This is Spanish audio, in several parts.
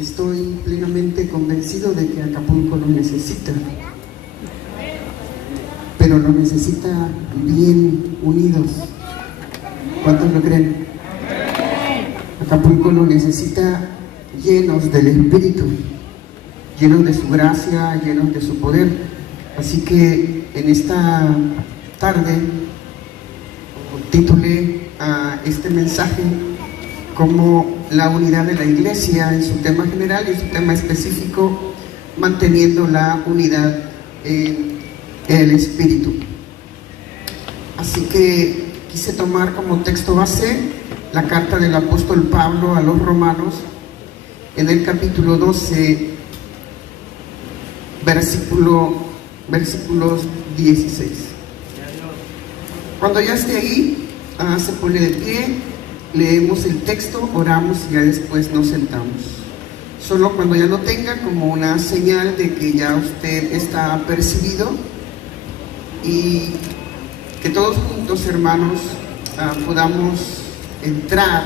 Estoy plenamente convencido de que Acapulco lo necesita, pero lo necesita bien unidos. ¿Cuántos lo creen? Acapulco lo necesita llenos del Espíritu, llenos de su gracia, llenos de su poder. Así que en esta tarde titulé a este mensaje como la unidad de la iglesia en su tema general y en su tema específico, manteniendo la unidad en el Espíritu. Así que quise tomar como texto base la carta del apóstol Pablo a los Romanos en el capítulo 12, versículos 16. Cuando ya esté ahí, se pone de pie, leemos el texto, oramos y ya después nos sentamos. Solo cuando ya lo tenga, como una señal de que ya usted está percibido, y que todos juntos, hermanos, podamos entrar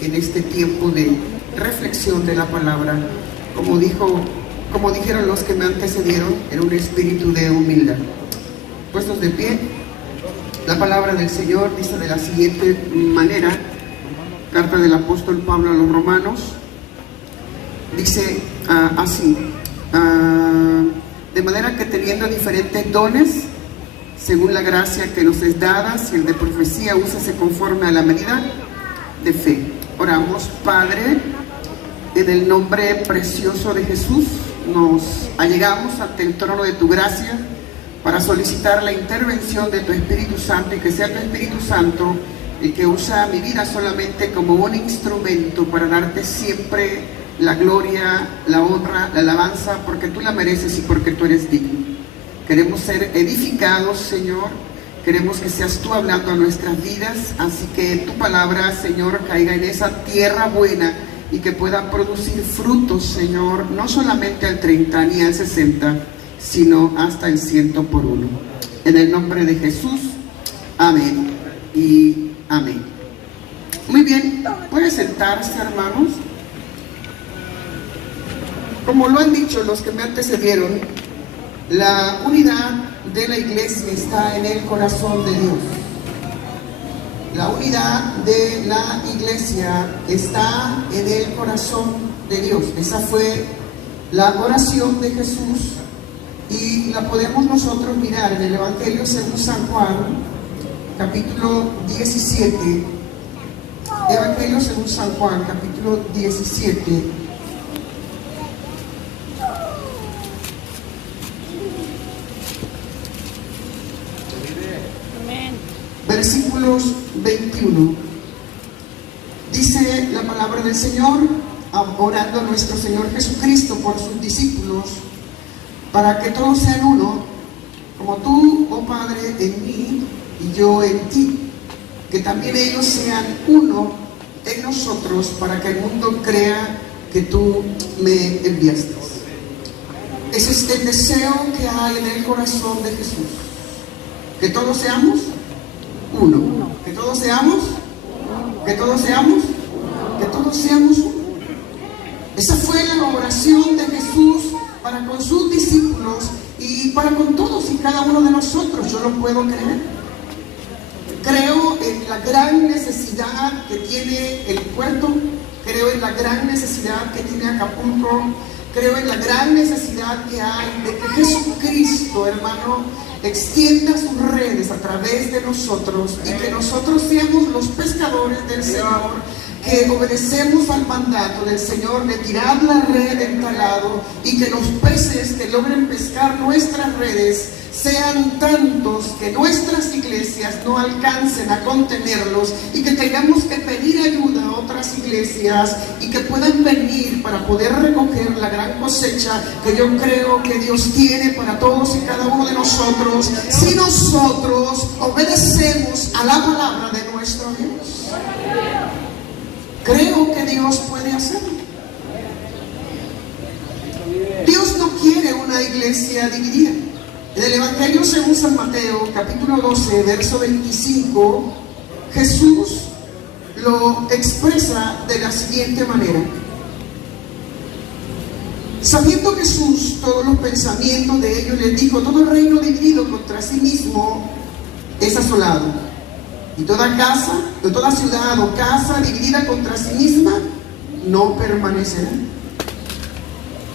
en este tiempo de reflexión de la palabra, como dijeron los que me antecedieron, en un espíritu de humildad. Puestos de pie, la palabra del Señor dice de la siguiente manera, carta del apóstol Pablo a los Romanos, dice así, de manera que teniendo diferentes dones, según la gracia que nos es dada, si el de profecía, úsese conforme a la medida de fe. Oramos. Padre, en el nombre precioso de Jesús, nos allegamos ante el trono de tu gracia para solicitar la intervención de tu Espíritu Santo, y que sea tu Espíritu Santo el que usa mi vida solamente como un instrumento para darte siempre la gloria, la honra, la alabanza, porque tú la mereces y porque tú eres digno. Queremos ser edificados, Señor. Queremos que seas tú hablando a nuestras vidas. Así que tu palabra, Señor, caiga en esa tierra buena y que pueda producir frutos, Señor, no solamente al 30 ni al 60, sino hasta el 100 por uno. En el nombre de Jesús, amén y amén. Muy bien, puede sentarse, hermanos. Como lo han dicho los que me antecedieron, la unidad de la iglesia está en el corazón de Dios. La unidad de la iglesia está en el corazón de Dios. Esa fue la oración de Jesús y la podemos nosotros mirar en el Evangelio según San Juan, capítulo 17. Evangelio según San Juan, capítulo 17. Versículos 21. Dice la palabra del Señor, orando a nuestro Señor Jesucristo por sus discípulos, para que todos sean uno, como tú, oh Padre, en mí y yo en ti, que también ellos sean uno en nosotros, para que el mundo crea que tú me enviaste. Ese es el deseo que hay en el corazón de Jesús, que todos seamos uno, que todos seamos uno. Esa fue la oración de Jesús para con sus discípulos y para con todos y cada uno de nosotros. Yo lo puedo creer. Creo en la gran necesidad que tiene el puerto, creo en la gran necesidad que tiene Acapulco, creo en la gran necesidad que hay de que Jesucristo, hermano, extienda sus redes a través de nosotros y que nosotros seamos los pescadores del Señor, que obedecemos al mandato del Señor de tirar la red en tal lado y que los peces que logren pescar nuestras redes sean tantos que nuestras iglesias no alcancen a contenerlos y que tengamos que pedir ayuda a otras iglesias y que puedan venir para poder recoger la gran cosecha que yo creo que Dios tiene para todos y cada uno de nosotros, si nosotros obedecemos a la palabra de nuestro Dios. Creo que Dios puede hacerlo. Dios no quiere una iglesia dividida. En el Evangelio según San Mateo, capítulo 12, verso 25, Jesús lo expresa de la siguiente manera. Sabiendo Jesús todos los pensamientos de ellos, les dijo: todo reino dividido contra sí mismo es asolado, y toda ciudad o casa dividida contra sí misma no permanecerá.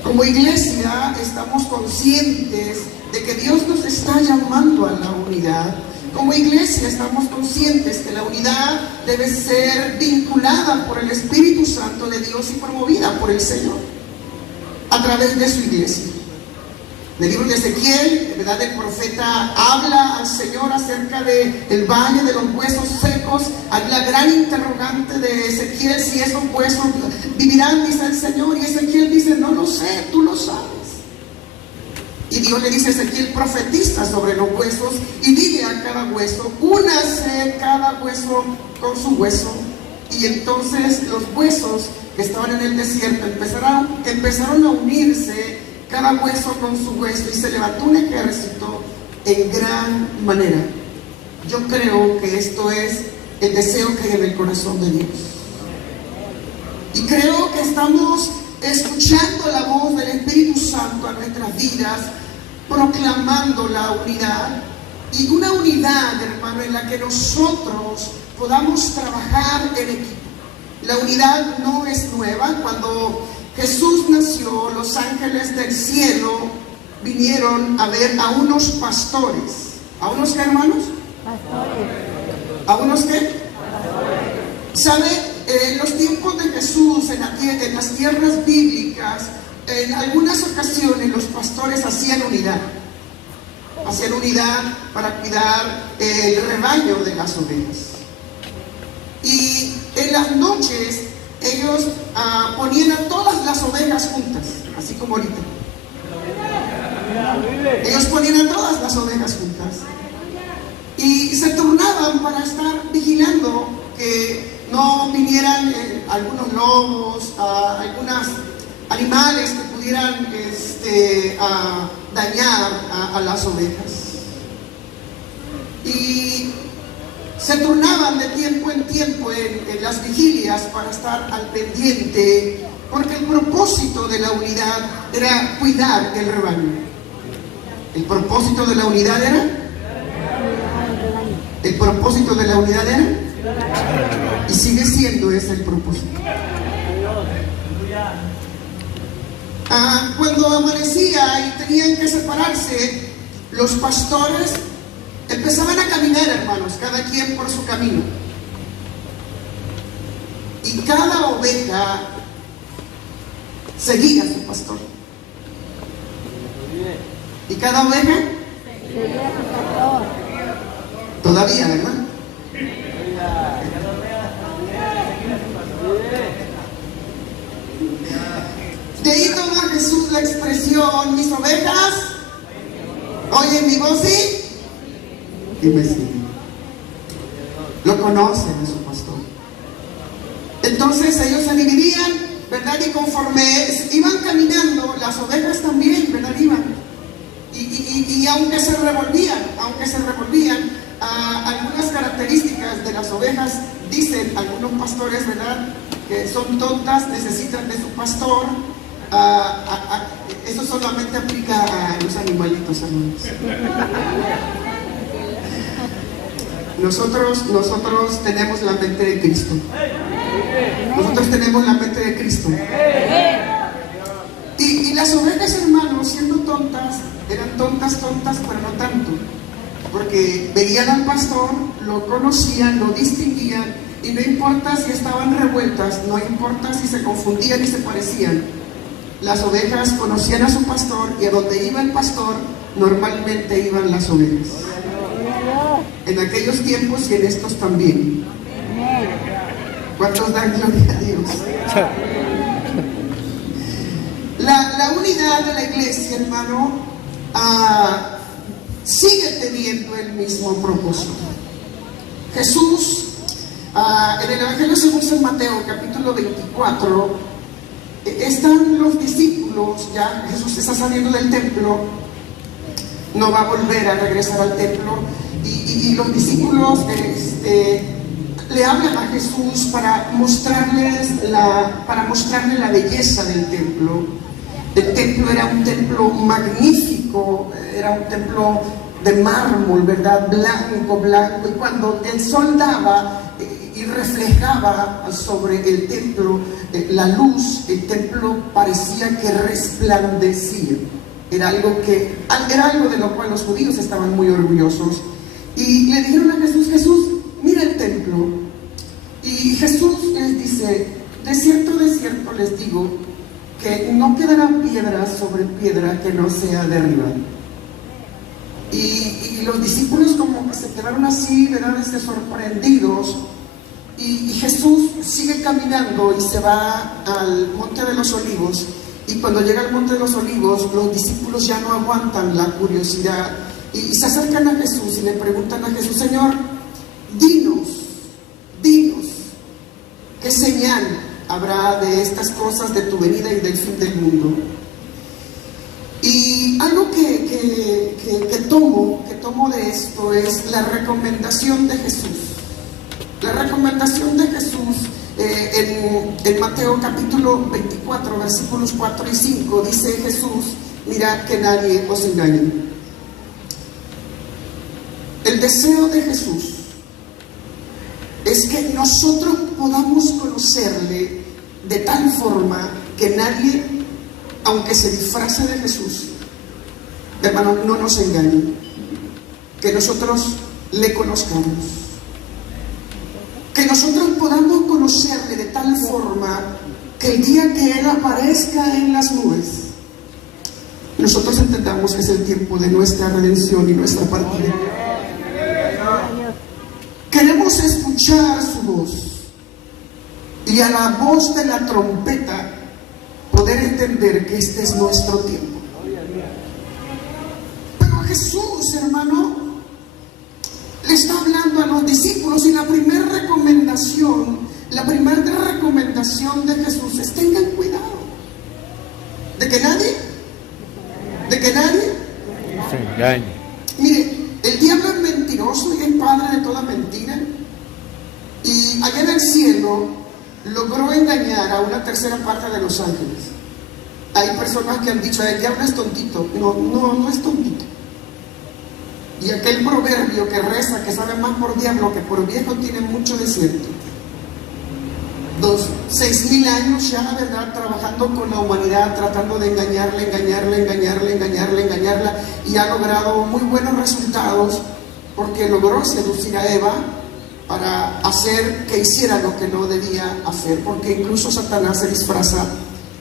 Como iglesia estamos conscientes de que Dios nos está llamando a la unidad. Como iglesia estamos conscientes que la unidad debe ser vinculada por el Espíritu Santo de Dios y promovida por el Señor a través de su iglesia. En el libro de Ezequiel, ¿verdad?, el profeta habla al Señor acerca del valle de los huesos secos. Hay la gran interrogante de Ezequiel: si esos huesos vivirán, dice el Señor. Y Ezequiel dice: no lo sé, tú lo sabes. Y Dios le dice a Ezequiel: profetiza sobre los huesos y dile a cada hueso: únase cada hueso con su hueso. Y entonces los huesos que estaban en el desierto empezaron a unirse, cada hueso con su hueso, y se levantó un ejército en gran manera. Yo creo que esto es el deseo que hay en el corazón de Dios. Y creo que estamos escuchando la voz del Espíritu Santo a nuestras vidas, proclamando la unidad. Y una unidad, hermano, en la que nosotros podamos trabajar en equipo. La unidad no es nueva. Cuando Jesús nació, los ángeles del cielo vinieron a ver a unos pastores. ¿A unos qué, hermanos? Pastores. ¿A unos qué? Pastores. ¿Sabe? En los tiempos de Jesús, en las tierras bíblicas, en algunas ocasiones los pastores hacían unidad. Hacían unidad para cuidar el rebaño de las ovejas. Y en las noches ellos ponían a todas las ovejas juntas, así como ahorita. Ellos ponían a todas las ovejas juntas y se turnaban para estar vigilando que no vinieran algunos lobos, algunos animales que pudieran dañar a las ovejas. Y se turnaban de tiempo en tiempo en las vigilias para estar al pendiente, porque el propósito de la unidad era cuidar el rebaño. El propósito de la unidad era y sigue siendo ese el propósito. Cuando amanecía y tenían que separarse, los pastores empezaban a caminar, hermanos, cada quien por su camino. Y cada oveja seguía a su pastor. Y cada oveja seguía a su pastor. Todavía, ¿verdad? De ahí toma Jesús la expresión: mis ovejas oyen mi voz y me siguen. Lo conocen a su pastor. Entonces ellos se dividían, ¿verdad? Y conforme iban caminando, las ovejas también, ¿verdad? Iban. Y aunque se revolvían, algunas características de las ovejas, dicen algunos pastores, ¿verdad?, que son tontas, necesitan de su pastor. Eso solamente aplica a los animalitos, hermanos. Nosotros tenemos la mente de Cristo. Nosotros tenemos la mente de Cristo. Y las ovejas, hermanos, siendo tontas, eran tontas, pero no tanto. Porque veían al pastor, lo conocían, lo distinguían, y no importa si estaban revueltas, no importa si se confundían y se parecían. Las ovejas conocían a su pastor, y a donde iba el pastor, normalmente iban las ovejas. En aquellos tiempos y en estos también. ¿Cuántos dan gloria a Dios? La unidad de la iglesia, hermano, sigue teniendo el mismo propósito. Jesús, en el Evangelio según San Mateo, capítulo 24, están los discípulos, ya Jesús está saliendo del templo, no va a volver a regresar al templo, y los discípulos le hablan a Jesús para mostrarle la belleza del templo. El templo era un templo magnífico, era un templo de mármol, ¿verdad? Blanco, blanco. Y cuando el sol daba y reflejaba sobre el templo la luz, el templo parecía que resplandecía. Era algo de lo cual los judíos estaban muy orgullosos. Y le dijeron a Jesús: Jesús, mira el templo. Y Jesús les dice: de cierto les digo, que no quedará piedra sobre piedra que no sea derribada. Y los discípulos como que se quedaron así, ¿verdad?, sorprendidos. Y Jesús sigue caminando y se va al Monte de los Olivos. Y cuando llega al Monte de los Olivos, los discípulos ya no aguantan la curiosidad y se acercan a Jesús y le preguntan a Jesús: Señor, dinos, ¿qué señal habrá de estas cosas, de tu venida y del fin del mundo? Y algo que tomo de esto es la recomendación de Jesús. La recomendación de Jesús en Mateo capítulo 24, versículos 4 y 5, dice Jesús: mirad que nadie os engañe. El deseo de Jesús es que nosotros podamos conocerle de tal forma que nadie, aunque se disfrace de Jesús, hermano, no nos engañe. Que nosotros le conozcamos. Que nosotros podamos conocerle de tal forma que el día que Él aparezca en las nubes, nosotros entendamos que es el tiempo de nuestra redención y nuestra partida. Queremos escuchar su voz y a la voz de la trompeta poder entender que este es nuestro tiempo. Pero Jesús, hermano, le está hablando a los discípulos y la primera recomendación de Jesús es: tengan cuidado de que nadie se engañe. Mire, el diablo es mentiroso y es padre de toda mentira, y allá en el cielo logró engañar a una tercera parte de los ángeles. Hay personas que han dicho: el diablo es tontito. No es tontito. Y aquel proverbio que reza, que sabe más por diablo que por viejo, tiene mucho de cierto. 6,000 años ya, ¿verdad?, trabajando con la humanidad, tratando de engañarla, y ha logrado muy buenos resultados, porque logró seducir a Eva para hacer que hiciera lo que no debía hacer, porque incluso Satanás se disfraza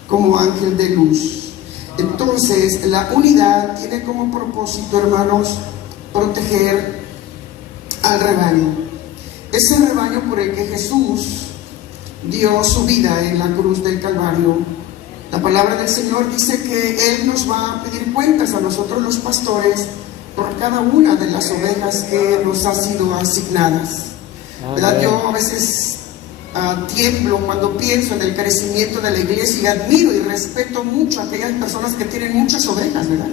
como ángel de luz. Entonces, la unidad tiene como propósito, hermanos, proteger al rebaño. Ese rebaño por el que Jesús dio su vida en la cruz del Calvario. La palabra del Señor dice que Él nos va a pedir cuentas a nosotros los pastores por cada una de las ovejas que nos han sido asignadas. ¿Verdad? Yo a veces tiemblo cuando pienso en el crecimiento de la iglesia y admiro y respeto mucho a aquellas personas que tienen muchas ovejas, ¿verdad?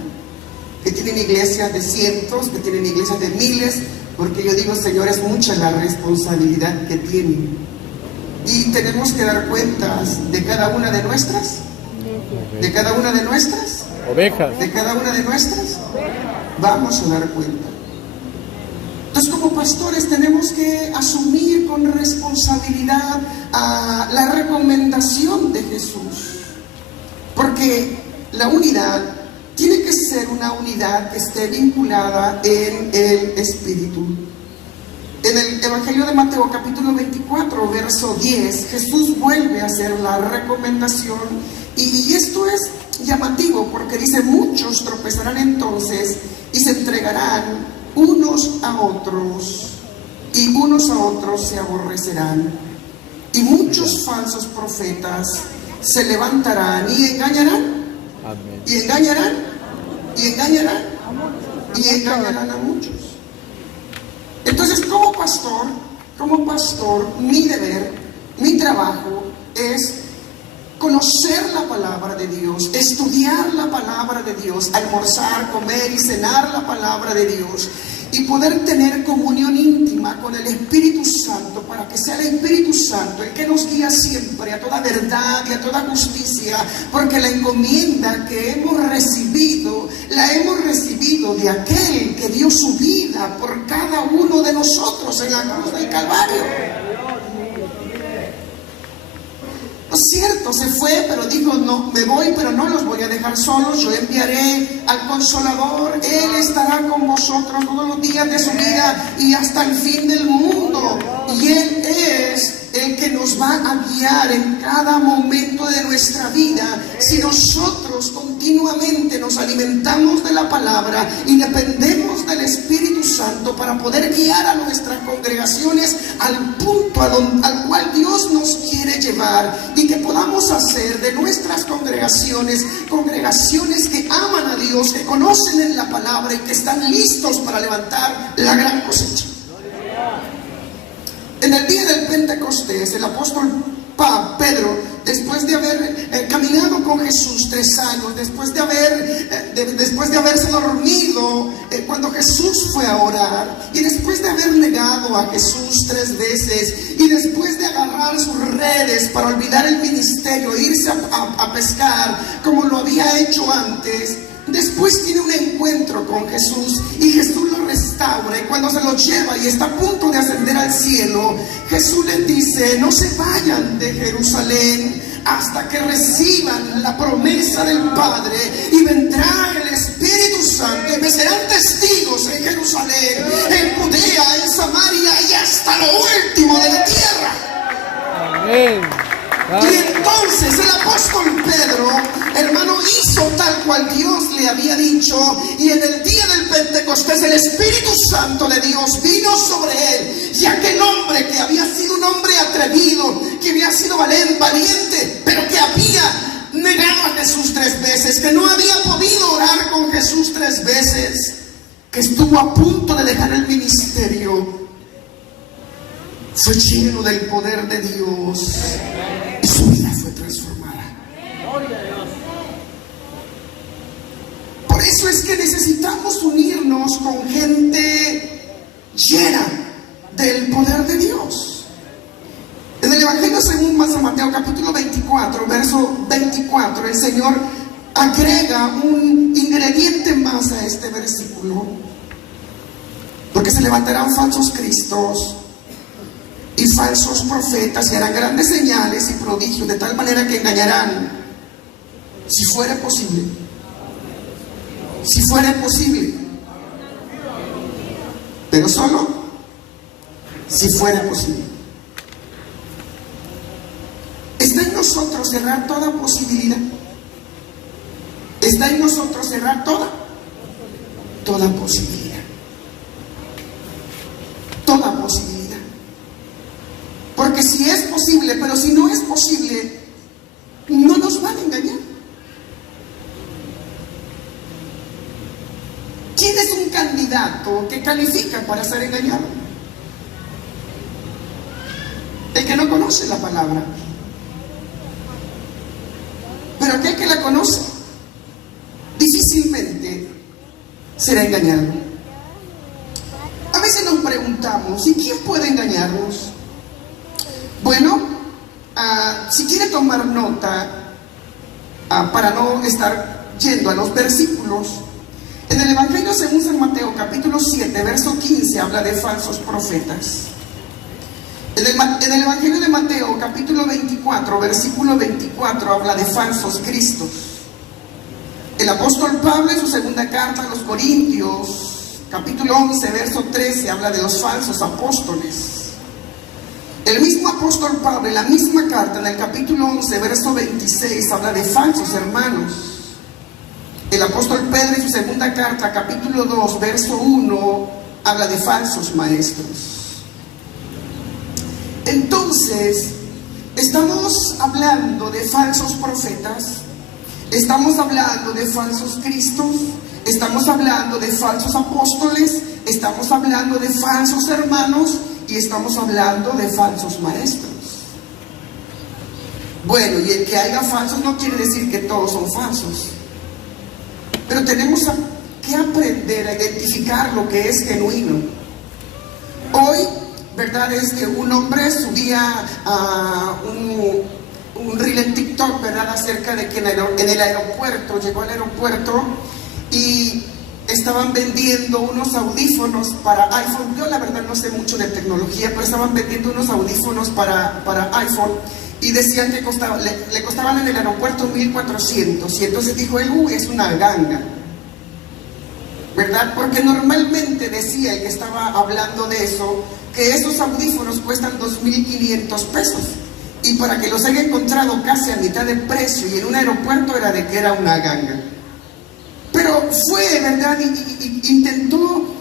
Que tienen iglesias de cientos, que tienen iglesias de miles, porque yo digo: Señor, es mucha la responsabilidad que tienen. Y tenemos que dar cuentas de cada una de nuestras ovejas. De cada una de nuestras vamos a dar cuenta. Entonces, como pastores tenemos que asumir con responsabilidad la recomendación de Jesús, porque la unidad tiene que ser una unidad que esté vinculada en el Espíritu. En el Evangelio de Mateo capítulo 24, verso 10, Jesús vuelve a hacer la recomendación, y esto es llamativo porque dice: muchos tropezarán entonces y se entregarán unos a otros, y unos a otros se aborrecerán, y muchos falsos profetas se levantarán y engañarán. Amén. Y engañarán a muchos. Entonces, como pastor, mi deber, mi trabajo es conocer la palabra de Dios, estudiar la palabra de Dios, almorzar, comer y cenar la palabra de Dios, y poder tener comunión íntima con el Espíritu Santo, para que sea el Espíritu Santo el que nos guía siempre a toda verdad y a toda justicia, porque la encomienda que hemos recibido, la hemos recibido de aquel que dio su vida por cada uno de nosotros en la cruz del Calvario. ¿No es cierto? Se fue, pero dijo, no, me voy, pero no los voy a dejar solos. Yo enviaré al Consolador. Él estará con vosotros todos los días de su vida y hasta el fin del mundo. Y Él es el que nos va a guiar en cada momento de nuestra vida. Si nosotros continuamente nos alimentamos de la palabra y dependemos del Espíritu Santo para poder guiar a nuestras congregaciones al punto al cual Dios nos quiere llevar, y que podamos hacer de nuestras congregaciones que aman a Dios, que conocen en la palabra y que están listos para levantar la gran cosecha. En el día del Pentecostés, el apóstol Pedro, después de haber caminado con Jesús 3 años, después de haberse dormido cuando Jesús fue a orar, y después de haber negado a Jesús 3 veces, y después de agarrar sus redes para olvidar el ministerio e irse a pescar como lo había hecho antes, después tiene un encuentro con Jesús y Jesús lo restaura, y cuando se lo lleva y está a punto de ascender al cielo, Jesús les dice: no se vayan de Jerusalén hasta que reciban la promesa del Padre, y vendrá el Espíritu Santo y me serán testigos en Jerusalén, en Judea, en Samaria y hasta lo último de la tierra. Amén. Y entonces el apóstol Pedro, hermano, hizo tal cual Dios le había dicho, y en el día del Pentecostés el Espíritu Santo de Dios vino sobre él, y aquel hombre que había sido un hombre atrevido, que había sido valiente, pero que había negado a Jesús 3 veces, que no había podido orar con Jesús 3 veces, que estuvo a punto de dejar el ministerio, fue lleno del poder de Dios y su vida fue transformada. Por eso es que necesitamos unirnos con gente llena del poder de Dios. En el Evangelio según San Mateo capítulo 24, verso 24, el Señor agrega un ingrediente más a este versículo, porque se levantarán falsos cristos y falsos profetas, y harán grandes señales y prodigios, de tal manera que engañarán, si fuera posible, pero solo si fuera posible. Está en nosotros cerrar toda posibilidad. Está en nosotros cerrar toda posibilidad. Toda posibilidad. Porque si es posible, pero si no es posible, no nos van a engañar. ¿Quién es un candidato que califica para ser engañado? El que no conoce la palabra. Pero aquel que la conoce difícilmente será engañado. A veces nos preguntamos: ¿y quién puede engañarnos? Bueno, si quiere tomar nota, para no estar yendo a los versículos, en el Evangelio según San Mateo capítulo 7, verso 15, habla de falsos profetas. En el Evangelio de Mateo capítulo 24, versículo 24, habla de falsos cristos. El apóstol Pablo en su segunda carta a los Corintios, capítulo 11, verso 13, habla de los falsos apóstoles. El mismo apóstol Pablo, en la misma carta, en el capítulo 11, verso 26, habla de falsos hermanos. El apóstol Pedro, en su segunda carta, capítulo 2, verso 1, habla de falsos maestros. Entonces, estamos hablando de falsos profetas, estamos hablando de falsos cristos, estamos hablando de falsos apóstoles, estamos hablando de falsos hermanos, y estamos hablando de falsos maestros. Bueno, y el que haya falsos no quiere decir que todos son falsos, pero tenemos que aprender a identificar lo que es genuino. Hoy, ¿verdad? Un hombre subía un reel en TikTok, ¿verdad? Acerca de que en el aeropuerto, llegó al aeropuerto y estaban vendiendo unos audífonos para iPhone. Yo la verdad no sé mucho de tecnología, pero estaban vendiendo unos audífonos para iPhone y decían que le costaban en el aeropuerto 1,400. Y entonces dijo él, es una ganga, ¿verdad? Porque normalmente decía el que estaba hablando de eso, que esos audífonos cuestan 2,500 pesos. Y para que los haya encontrado casi a mitad de precio y en un aeropuerto era de que era una ganga. Pero fue, ¿verdad? Y intentó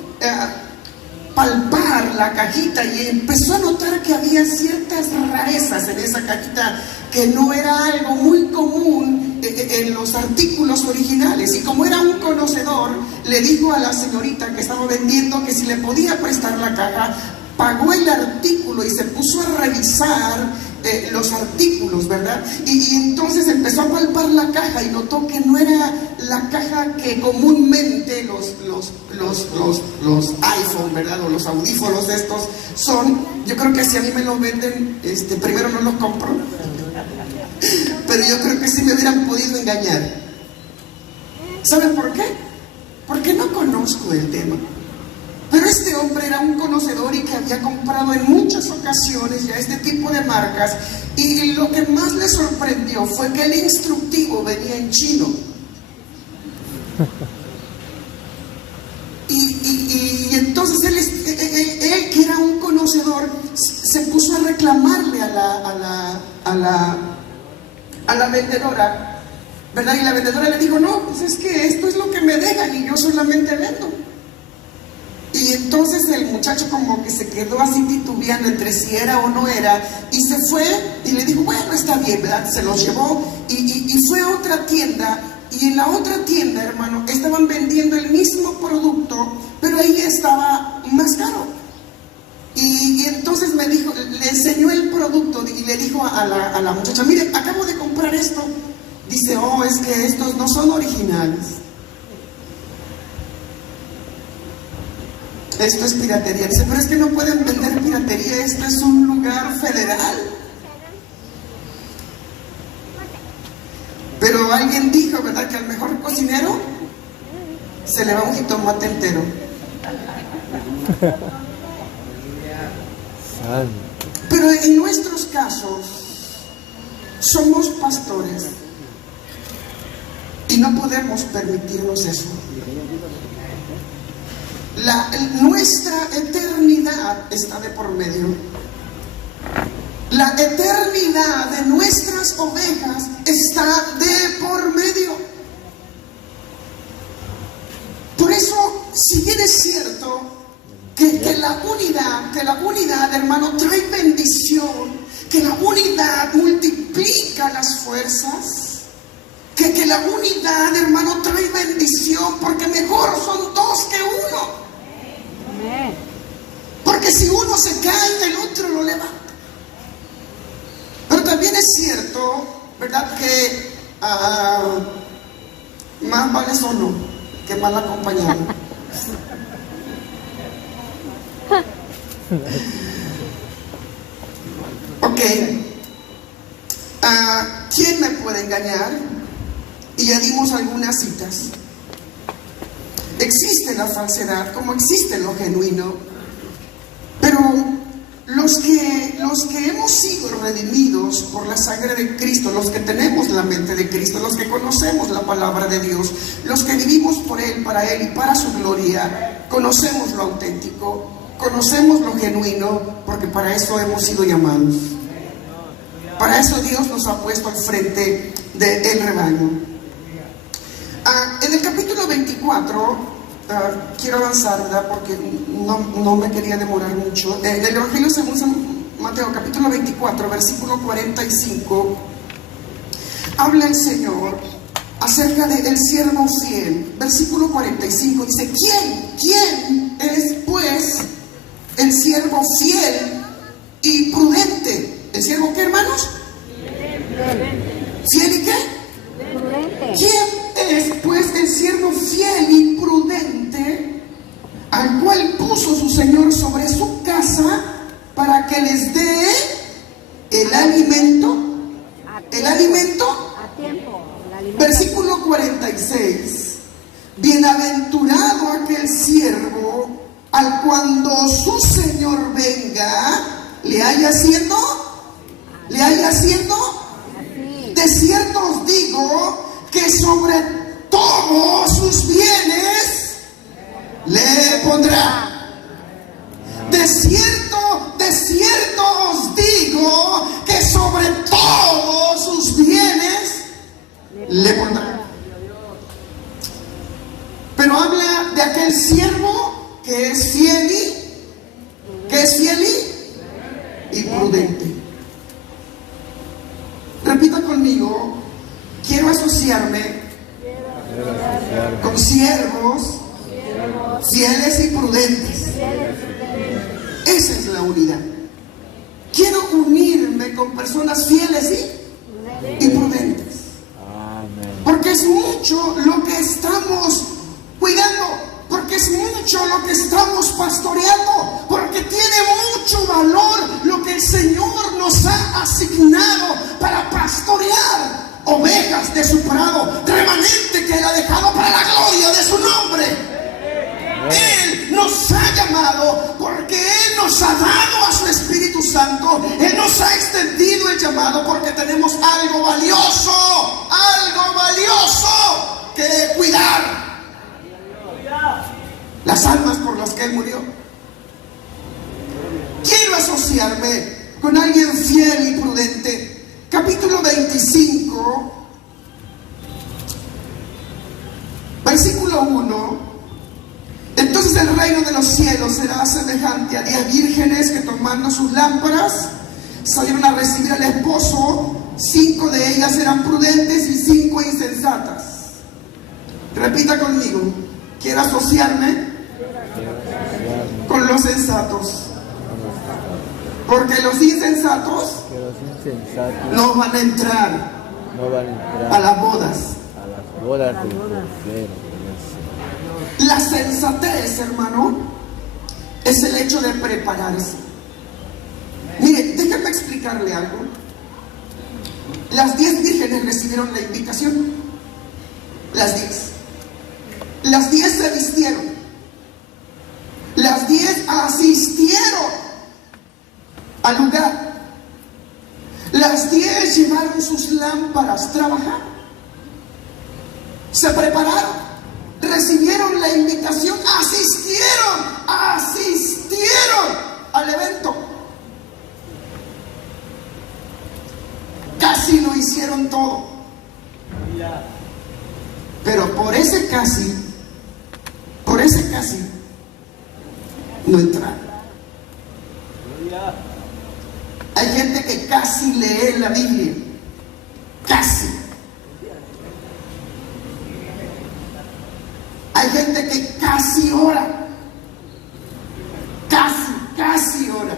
palpar la cajita y empezó a notar que había ciertas rarezas en esa cajita que no era algo muy común en los artículos originales. Y como era un conocedor, le dijo a la señorita que estaba vendiendo que si le podía prestar la caja. Pagó el artículo y se puso a revisar los artículos, ¿verdad? Y entonces empezó a palpar la caja y notó que no era la caja que comúnmente los iPhone, ¿verdad? O los audífonos de estos son. Yo creo que si a mí me los venden, primero no los compro. Pero yo creo que sí me hubieran podido engañar. ¿Saben por qué? Porque no conozco el tema. Pero este hombre era un conocedor y que había comprado en muchas ocasiones ya este tipo de marcas, y lo que más le sorprendió fue que el instructivo venía en chino. Y entonces él que era un conocedor se puso a reclamarle a la vendedora, ¿verdad? Y la vendedora le dijo, no, pues es que esto es lo que me dejan y yo solamente vendo. Y entonces el muchacho como que se quedó así titubeando entre si era o no era, y se fue y le dijo, bueno, está bien, ¿verdad? Se los llevó y fue a otra tienda, y en la otra tienda, hermano, estaban vendiendo el mismo producto, pero ahí estaba más caro. Y entonces me dijo, le enseñó el producto y le dijo a la muchacha, mire, acabo de comprar esto. Dice, es que estos no son originales. Esto es piratería. Dice, pero es que no pueden vender piratería, esto es un lugar federal. Pero alguien dijo, ¿verdad?, que al mejor cocinero se le va un jitomate entero. Pero en nuestros casos somos pastores y no podemos permitirnos eso. Nuestra eternidad está de por medio. La eternidad de nuestras ovejas está de por medio. Por eso, si bien es cierto que la unidad, hermano, trae bendición, que la unidad multiplica las fuerzas, que la unidad, hermano, trae bendición, porque mejor son dos que uno. Porque si uno se cae, el otro lo levanta. Pero también es cierto, ¿verdad?, que más vale solo que mal acompañado. Ok. ¿Quién me puede engañar? Y ya dimos algunas citas. Existe la falsedad como existe lo genuino, pero los que hemos sido redimidos por la sangre de Cristo, los que tenemos la mente de Cristo, los que conocemos la palabra de Dios, los que vivimos por Él, para Él y para su gloria, conocemos lo auténtico, conocemos lo genuino, porque para eso hemos sido llamados. Para eso Dios nos ha puesto al frente del rebaño. En el capítulo 24, quiero avanzar, ¿verdad?, porque no me quería demorar mucho. En el Evangelio según San Mateo, capítulo 24, versículo 45, habla el Señor acerca del siervo fiel. Versículo 45 dice, ¿quién es pues el siervo fiel y prudente? ¿El siervo qué, hermanos? ¿Fiel y qué? Prudente. ¿Quién es pues el siervo fiel y prudente puso su señor sobre su casa para que les dé el alimento. El alimento. A tiempo. Versículo 46. Bienaventurado aquel siervo al cuando su señor venga le haya haciendo. De cierto os digo que sobre todos sus bienes le pondrá. De cierto os digo que sobre todos sus bienes le pondrá. Pero habla de aquel siervo que es fiel y prudente. Repita conmigo: quiero asociarme con siervos fieles y prudentes. Esa es la unidad. Quiero unirme con personas fieles y prudentes. Porque es mucho lo que estamos cuidando, porque es mucho lo que estamos pastoreando, porque tiene mucho valor lo que el Señor nos ha asignado para pastorear ovejas de su prado, remanente que Él ha dejado para la gloria de su nombre. Él nos ha llamado porque Él nos ha dado a su Espíritu Santo. Él nos ha extendido el llamado porque tenemos algo valioso que cuidar. Las almas por las que Él murió. Quiero asociarme con alguien fiel y prudente. Capítulo 25, versículo 1. Entonces el reino de los cielos será semejante a 10 vírgenes que tomando sus lámparas salieron a recibir al esposo. 5 de ellas eran prudentes y 5 insensatas. Repita conmigo: quiero asociarme con los sensatos, porque los insensatos no van a entrar a las bodas del Cordero. La sensatez, hermano, es el hecho de prepararse. Mire, déjame explicarle algo. Las 10 vírgenes recibieron la invitación. Las 10. Las 10 se vistieron. Las 10 asistieron al lugar. Las 10 llevaron sus lámparas, trabajaron, se prepararon, recibieron la invitación, asistieron al evento. Casi lo hicieron todo, pero por ese casi no entraron. Hay gente que casi lee la Biblia, casi. Hay gente que casi ora, casi ora.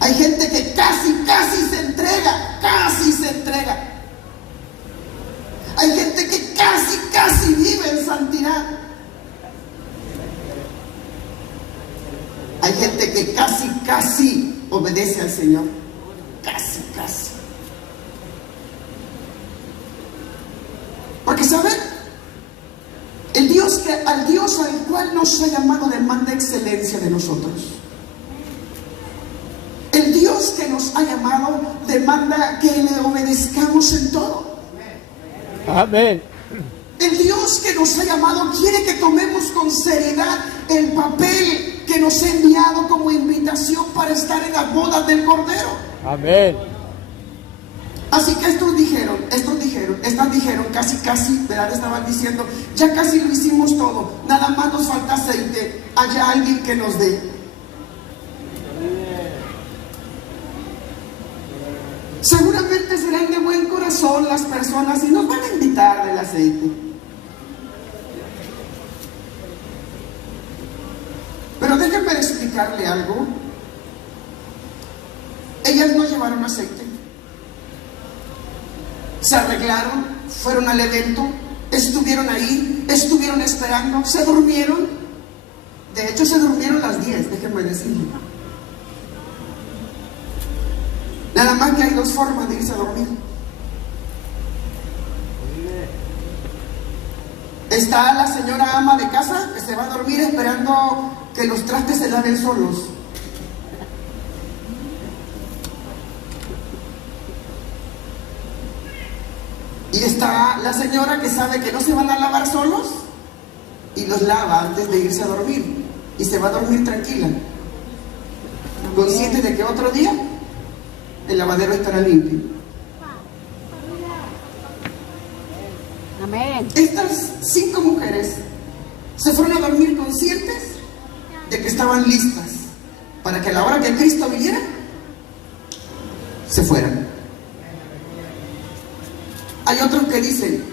Hay gente que casi se entrega, Hay gente que casi vive en santidad. Hay gente que casi obedece al Señor. Casi. Porque ¿saben? Al Dios al cual nos ha llamado demanda excelencia de nosotros. El Dios que nos ha llamado demanda que le obedezcamos en todo. Amén. El Dios que nos ha llamado quiere que tomemos con seriedad el papel que nos ha enviado como invitación para estar en las bodas del Cordero. Amén. Así que estos dijeron, casi, ¿verdad? Estaban diciendo, ya casi lo hicimos todo, nada más nos falta aceite, haya alguien que nos dé. Seguramente serán de buen corazón las personas y nos van a invitar del aceite. Pero déjenme explicarle algo. Ellas no llevaron aceite. Se arreglaron, fueron al evento, estuvieron ahí, estuvieron esperando, se durmieron. De hecho, se durmieron las 10, déjenme decirle. Nada más que hay dos formas de irse a dormir. Está la señora ama de casa que se va a dormir esperando que los trastes se laven solos. Y está la señora que sabe que no se van a lavar solos y los lava antes de irse a dormir. Y se va a dormir tranquila, consciente de que otro día el lavadero estará limpio. Amén. Estas 5 mujeres se fueron a dormir conscientes de que estaban listas para que a la hora que Cristo viniera, se fueran. Hay otros que dicen,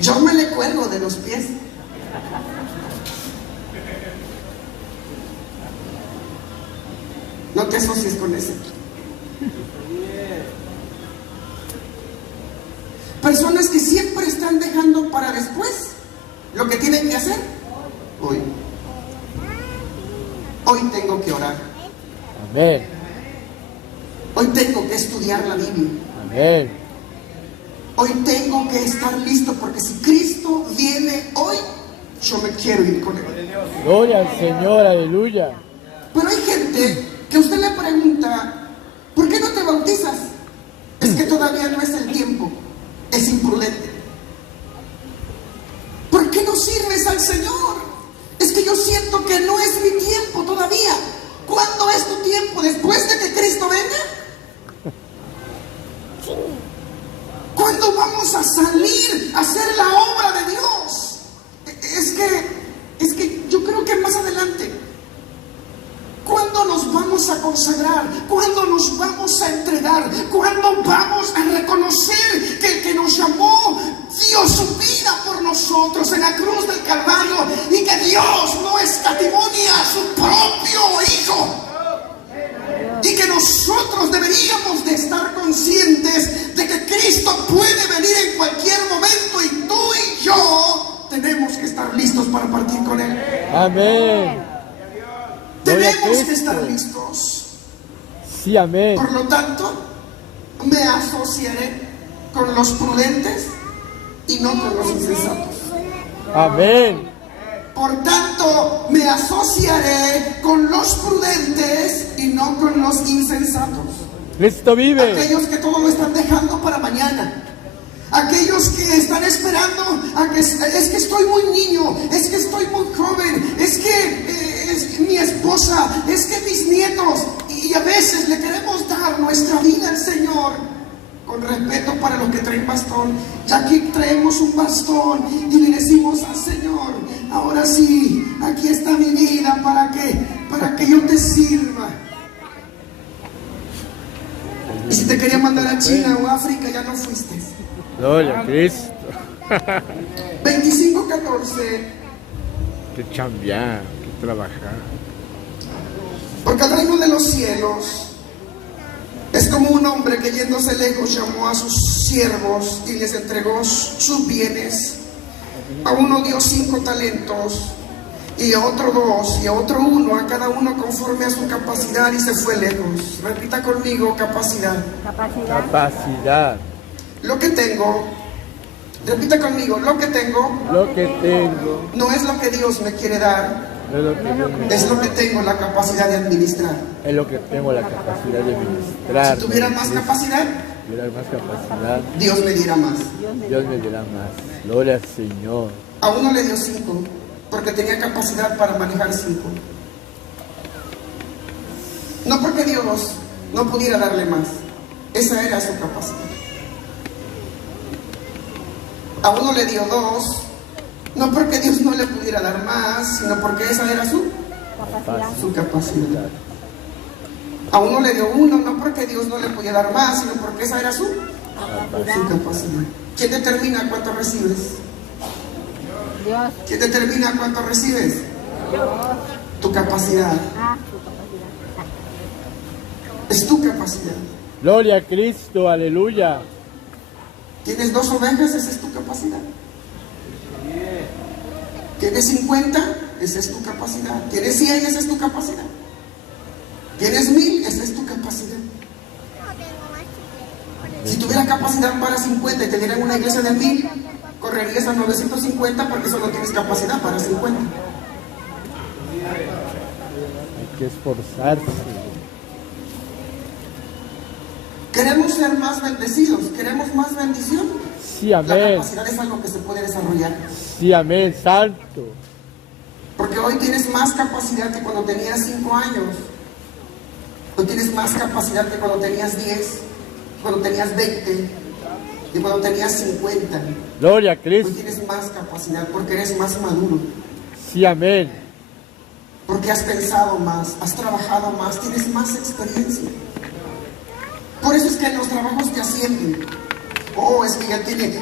yo me le cuelgo de los pies. No te asocies con ese. Personas que siempre están dejando para después lo que tienen que hacer hoy. Hoy tengo que orar. Amén. Hoy tengo que estudiar la Biblia. Amén. Hoy tengo que estar listo porque si Cristo viene hoy, yo me quiero ir con Él. Gloria al Señor, aleluya. Pero hay gente que usted le pregunta, ¿por qué no te bautizas? Es que todavía no es el tiempo. Es imprudente. ¿Por qué no sirves al Señor? Es que yo siento que no es mi tiempo todavía. ¿Cuándo es tu tiempo? ¿Después de que Cristo venga? ¿Cuándo vamos a salir a hacer la obra de Dios? Es que yo creo que más adelante. ¿Cuándo nos vamos a consagrar? ¿Cuándo nos vamos a entregar? ¿Cuándo vamos a reconocer que el que nos llamó dio su vida por nosotros en la cruz del Calvario y que Dios no escatimonia a su propio Hijo? Y que nosotros deberíamos de estar conscientes de que Cristo puede venir en cualquier momento y tú y yo tenemos que estar listos para partir con Él. Amén. Tenemos que estar listos. Sí, amén. Por lo tanto, me asociaré con los prudentes y no con los insensatos. Amén. Por tanto, me asociaré con los prudentes y no con los insensatos. Cristo vive. Aquellos que todo lo están dejando para mañana. Aquellos que están esperando a que es que estoy muy niño, es que estoy muy joven, es que es mi esposa, es que mis nietos, y a veces le queremos dar nuestra vida al Señor, con respeto para los que traen bastón. Ya aquí traemos un bastón y le decimos al Señor, ahora sí, aquí está mi vida para que yo te sirva. Y si te quería mandar a China o África, ya no fuiste. Gloria a Cristo. 25:14. Que chambear, que trabajar. Porque el reino de los cielos es como un hombre que yéndose lejos llamó a sus siervos y les entregó sus bienes. A uno dio 5 talentos, y a otro 2, y a otro 1, a cada uno conforme a su capacidad, y se fue lejos. Repita conmigo: capacidad. Capacidad. Lo que tengo, repita conmigo: lo que tengo Lo que tengo. no es lo que Dios me quiere dar, Es lo que tengo. es lo que tengo la capacidad de administrar. Es lo que tengo la capacidad de ministrar. Si tuviera más capacidad, Si tuviera más capacidad, Dios me diera más. Dios me dirá más. Gloria al Señor. A uno le dio 5 porque tenía capacidad para manejar 5. No porque Dios no pudiera darle más, esa era su capacidad. A uno le dio 2, no porque Dios no le pudiera dar más, sino porque esa era su capacidad. A uno le dio 1, no porque Dios no le podía dar más, sino porque esa era su capacidad. ¿Quién determina cuánto recibes? Dios. ¿Quién determina cuánto recibes? Tu capacidad. Es tu capacidad. Gloria a Cristo, aleluya. ¿Tienes 2 ovejas? Esa es tu capacidad. ¿Tienes 50? Esa es tu capacidad. ¿Tienes 100? Esa es tu capacidad. ¿Tienes 1000? Esa es tu capacidad. Si tuvieras capacidad para 50 y te dieran una iglesia de 1000, correrías a 950 porque solo tienes capacidad para 50. Hay que esforzarse. Queremos ser más bendecidos, queremos más bendición. Sí, La amén. capacidad es algo que se puede desarrollar. Sí, amén, santo. Porque hoy tienes más capacidad que cuando tenías 5 años. Hoy tienes más capacidad que cuando tenías 10, cuando tenías 20 y cuando tenías 50. Gloria a Hoy Cristo. tienes más capacidad porque eres más maduro. Sí, amén. Porque has pensado más, has trabajado más, tienes más experiencia. Por eso es que en los trabajos te ascienden. Oh, es que ya tiene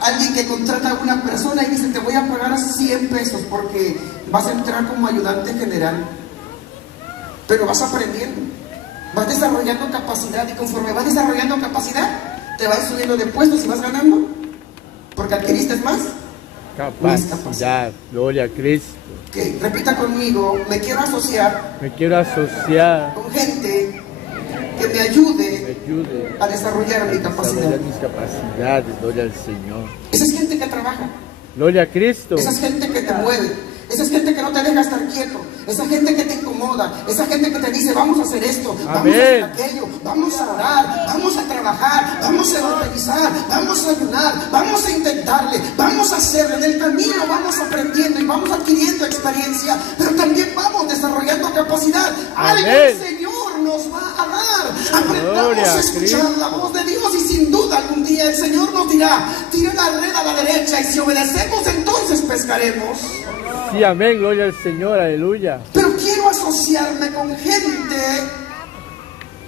alguien que contrata a una persona y dice, te voy a pagar 100 pesos porque vas a entrar como ayudante general. Pero vas aprendiendo, vas desarrollando capacidad y conforme vas desarrollando capacidad, te vas subiendo de puestos y vas ganando porque adquiriste más. Capacidad. Gloria a Cristo. Ok, repita conmigo, me quiero asociar Me quiero asociar. con gente que me Me ayude ayude a desarrollar mi a capacidad. desarrollar mis capacidades. Gloria al Señor. Esa es gente que trabaja, Gloria a Cristo. esa es gente que te mueve, esa es gente que no te deja estar quieto, esa gente que te incomoda, esa gente que te dice, vamos a hacer esto, vamos a hacer aquello, vamos a orar, vamos a trabajar, vamos a evangelizar, vamos a ayunar, vamos a intentarle, vamos a hacerlo. En el camino vamos aprendiendo y vamos adquiriendo experiencia, pero también vamos desarrollando capacidad. Algo el Señor nos va a dar. Aprendamos a escuchar la voz de Dios y sin duda algún día el Señor nos dirá, tira la red a la derecha y si obedecemos entonces pescaremos. Sí, amén. Gloria al Señor. Aleluya. Pero quiero asociarme con gente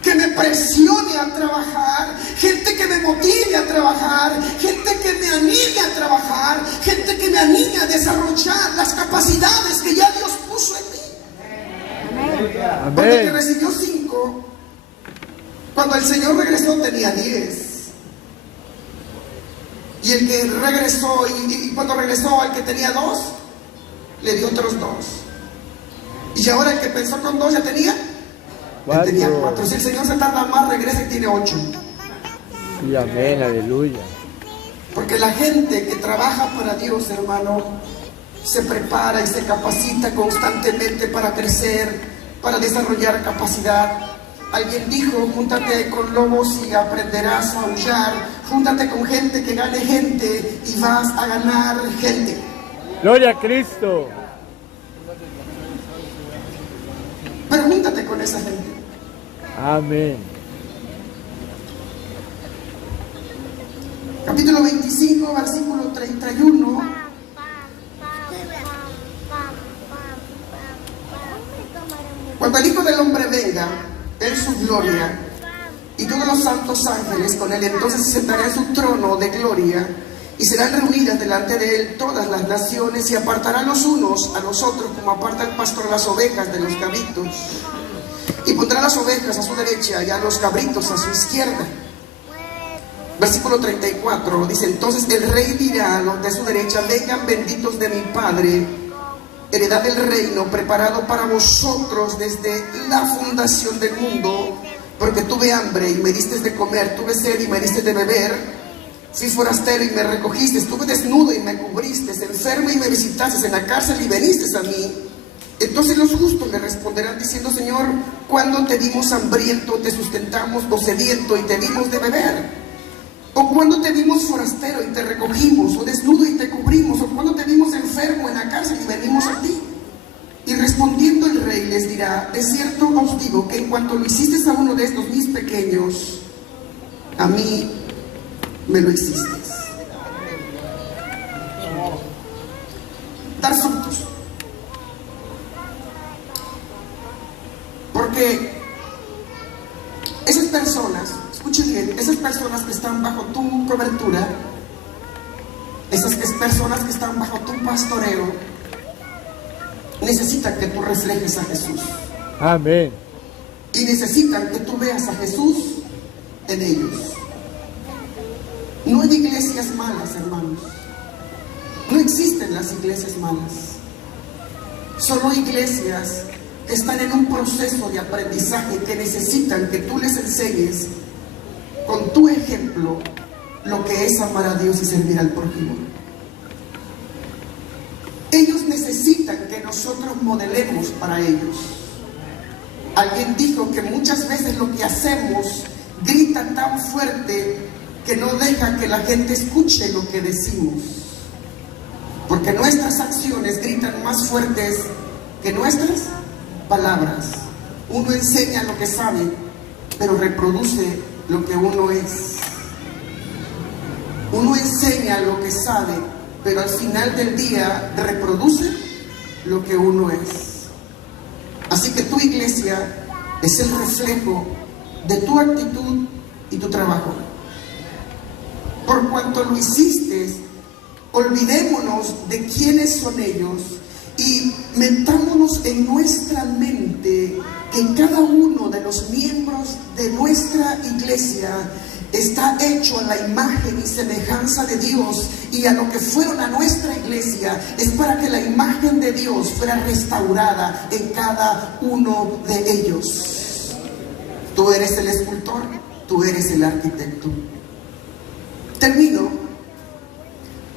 que me presione a trabajar, gente que me motive a trabajar, gente que me anime a trabajar, gente que me anime a desarrollar las capacidades que ya Dios puso en mí. Porque el que recibió 5, cuando el Señor regresó tenía 10. Y el que regresó, y cuando regresó el que tenía 2, le dio otros 2. Y ahora el que pensó con 2 ya tenía 4. Si el Señor se tarda más, regresa y tiene 8. Sí, amén, aleluya. Porque la gente que trabaja para Dios, hermano, se prepara y se capacita constantemente para crecer, para desarrollar capacidad. Alguien dijo, júntate con lobos y aprenderás a aullar. Júntate con gente que gane gente y vas a ganar gente. Gloria a Cristo. Pero júntate con esa gente. Amén. Capítulo 25, versículo 31. Cuando el Hijo del Hombre venga en su gloria y todos los santos ángeles con él, entonces se sentará en su trono de gloria y serán reunidas delante de él todas las naciones y apartará los unos a los otros como aparta el pastor las ovejas de los cabritos. Y pondrá las ovejas a su derecha y a los cabritos a su izquierda. Versículo 34 dice, entonces el rey dirá a los de su derecha, vengan benditos de mi Padre, heredad del reino preparado para vosotros desde la fundación del mundo, porque tuve hambre y me diste de comer, tuve sed y me diste de beber, fui forastero y me recogiste, estuve desnudo y me cubriste, enfermo y me visitaste, en la cárcel y veniste a mí. Entonces los justos le responderán diciendo, Señor, ¿cuándo te dimos hambriento, te sustentamos, o sediento y te dimos de beber? ¿O cuando te vimos forastero y te recogimos, o desnudo y te cubrimos? ¿O cuando te vimos enfermo en la cárcel y venimos a ti? Y respondiendo el rey les dirá, de cierto os digo que en cuanto lo hiciste a uno de estos mis pequeños, a mí me lo hiciste. Dar frutos. Porque esas personas, escuchen bien, esas personas que están bajo tu cobertura, esas personas que están bajo tu pastoreo, necesitan que tú reflejes a Jesús. Amén. Y necesitan que tú veas a Jesús en ellos. No hay iglesias malas, hermanos. No existen las iglesias malas. Solo hay iglesias que están en un proceso de aprendizaje, que necesitan que tú les enseñes con tu ejemplo lo que es amar a Dios y servir al prójimo. Ellos necesitan que nosotros modelemos para ellos. Alguien dijo que muchas veces lo que hacemos grita tan fuerte que no deja que la gente escuche lo que decimos, porque nuestras acciones gritan más fuertes que nuestras palabras. Uno enseña lo que sabe, pero reproduce lo que uno es. Uno enseña lo que sabe, pero al final del día reproduce lo que uno es. Así que tu iglesia es el reflejo de tu actitud y tu trabajo. Por cuanto lo hiciste, olvidémonos de quiénes son ellos y metámonos en nuestra mente que cada uno de los miembros de nuestra iglesia está hecho a la imagen y semejanza de Dios, y a lo que fueron a nuestra iglesia es para que la imagen de Dios fuera restaurada en cada uno de ellos. Tú eres el escultor, tú eres el arquitecto. Termino.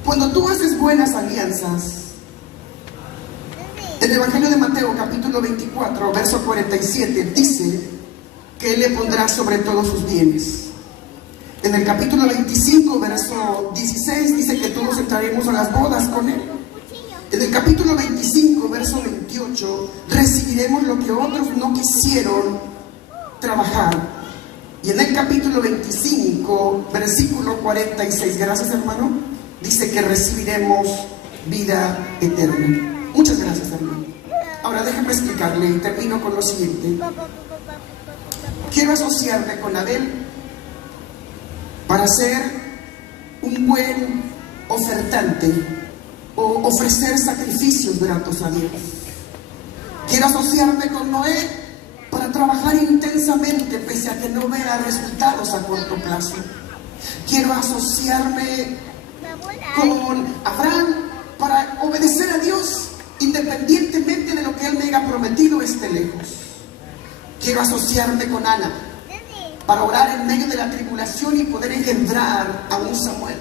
Cuando tú haces buenas alianzas, el Evangelio de Mateo capítulo 24 verso 47 dice que Él le pondrá sobre todos sus bienes. En el capítulo 25 verso 16 dice que todos entraremos a las bodas con Él. En el capítulo 25 verso 28 recibiremos lo que otros no quisieron trabajar. Y en el capítulo 25 versículo 46, gracias hermano, dice que recibiremos vida eterna. Muchas gracias, hermano. Ahora déjame explicarle y termino con lo siguiente. Quiero asociarme con Abel para ser un buen ofertante o ofrecer sacrificios gratos a Dios. Quiero asociarme con Noé para trabajar intensamente pese a que no vea resultados a corto plazo. Quiero asociarme con Abraham para obedecer a Dios independientemente de lo que Él me haya prometido esté lejos. Quiero asociarme con Ana para orar en medio de la tribulación y poder engendrar a un Samuel.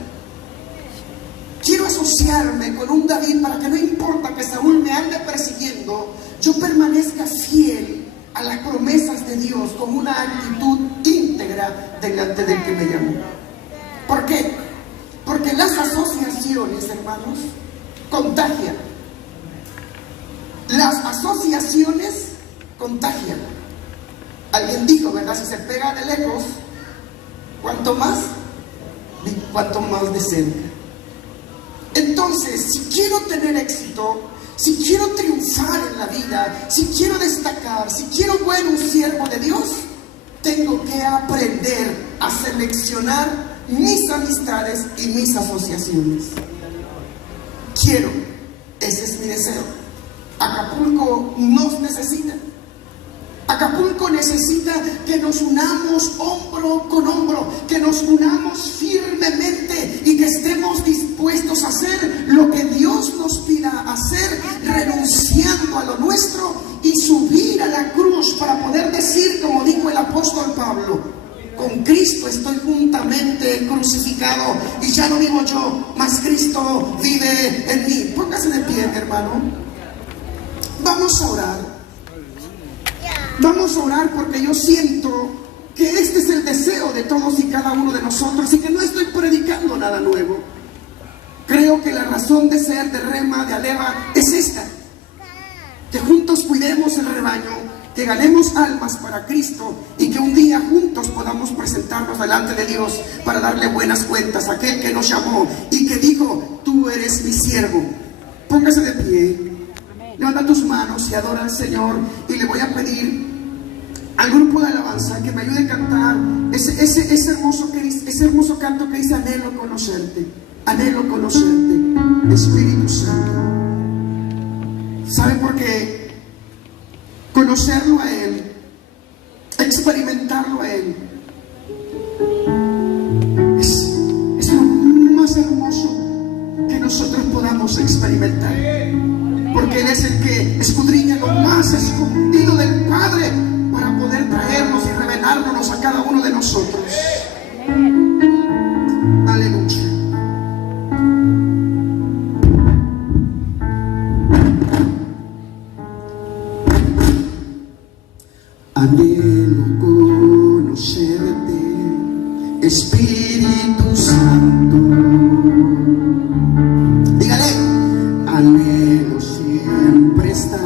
Quiero asociarme con un David para que no importa que Saúl me ande persiguiendo, yo permanezca fiel a las promesas de Dios con una actitud íntegra delante del que me llamó. ¿Por qué? Porque las asociaciones, hermanos, contagian. Las asociaciones contagian. Alguien dijo, ¿verdad? Si se pega de lejos, ¿cuánto más de cerca? Entonces, si quiero tener éxito, si quiero triunfar en la vida, si quiero destacar, si quiero ser un siervo de Dios, tengo que aprender a seleccionar mis amistades y mis asociaciones. Quiero, ese es mi deseo. Acapulco nos necesita. Acapulco necesita que nos unamos hombro con hombro, que nos unamos firmemente y que estemos dispuestos a hacer lo que Dios nos pida hacer, renunciando a lo nuestro y subir a la cruz para poder decir, como dijo el apóstol Pablo: con Cristo estoy juntamente crucificado y ya no vivo yo, mas Cristo vive en mí. Póngase de pie, mi hermano. Vamos a orar. Vamos a orar porque yo siento que este es el deseo de todos y cada uno de nosotros y que no estoy predicando nada nuevo. Creo que la razón de ser de Rema, de Aleva, es esta: que juntos cuidemos el rebaño, que ganemos almas para Cristo y que un día juntos podamos presentarnos delante de Dios para darle buenas cuentas a aquel que nos llamó y que dijo: tú eres mi siervo. Póngase de pie. Levanta tus manos y adora al Señor, y le voy a pedir al grupo de alabanza que me ayude a cantar ese hermoso canto que dice: anhelo conocerte, Espíritu Santo. ¿Sabe por qué? Conocerlo a Él, experimentarlo a Él, es lo porque Él es el que escudriña lo más escondido del Padre para poder traernos y revelarnos a cada uno de nosotros. Aleluya. Anhelo conocerte, Espíritu Santo. Dígale, anhelo siempre estar